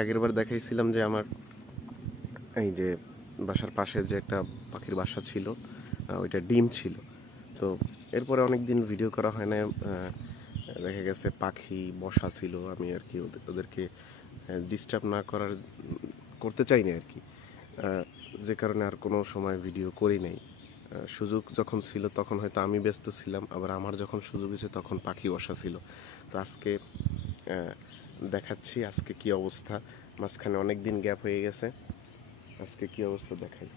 আগের বার দেখাইছিলাম যে আমার এই যে বাসার পাশে যে একটা পাখির বাসা ছিল, ওইটা ডিম ছিল। তো এরপরে অনেক দিন ভিডিও করা হয় না। দেখা গেছে পাখি বসা ছিল, আমি আর কি ওদেরকে ডিস্টার্ব না করতে চাই না আর কি, যে কারণে আর কোনো সময় ভিডিও করি নাই। সুযোগ যখন ছিল তখন হয়তো আমি ব্যস্ত ছিলাম, আবার আমার যখন সুযোগ হয়েছে তখন পাখি বসা ছিল। তো আজকে দেখাচ্ছি আজকে কি অবস্থা। মাঝখানে অনেক দিন গ্যাপ হয়ে গেছে, আজকে কি অবস্থা দেখাই।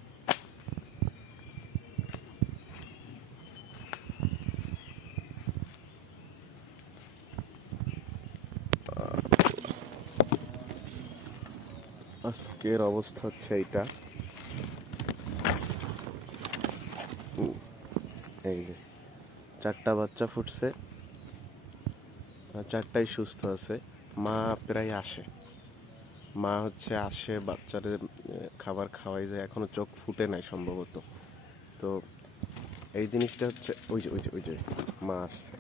আজকের অবস্থা হচ্ছে এইটা। এই যে 4টা বাচ্চা ফুটছে, 4টাই সুস্থ আছে। মা প্রায় আসে, মা হচ্ছে আসে বাচ্চাদের খাবার খাওয়াই যায়, এখনো চোখ ফুটে নাই সম্ভবত। তো এই জিনিসটা হচ্ছে ওই যে মা আসছে।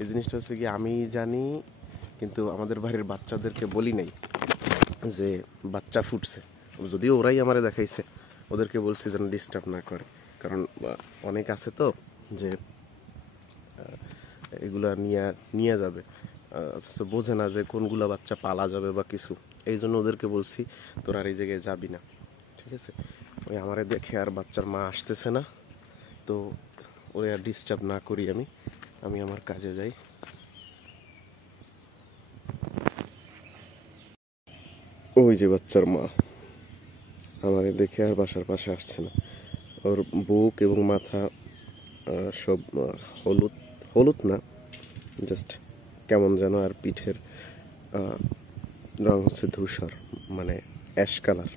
এই জিনিসটা হচ্ছে কি আমি জানি, কিন্তু আমাদের বাড়ির বাচ্চাদেরকে বলি নাই যে বাচ্চা ফুটছে। যদিও ওরাই আমারে দেখাইছে, ওদেরকে বলছি যেন ডিস্টার্ব না করে, কারণ অনেক আছে তো যে এগুলা নিয়ে নিয়ে যাবে, তো বোঝে না যে কোনগুলা বাচ্চা পালা যাবে বা কিছু। এই জন্য ওদেরকে বলছি তোরা আর এই জায়গায় যাবি না, ঠিক আছে। ওই আমারে দেখে আর বাচ্চার মা আসতেছে না, তো ওই আর ডিস্টার্ব না করি, আমি আমি আমার কাজে যাই। ওই যে বাচ্চার মা আমারে দেখে আর বাসার পাশে আসছে না। ওর বুক এবং মাথা সব হলুদ, হলুদ না, জাস্ট কেমন যেন, আর পিঠের রং হচ্ছে ধূসর, মানে অ্যাশ কালার।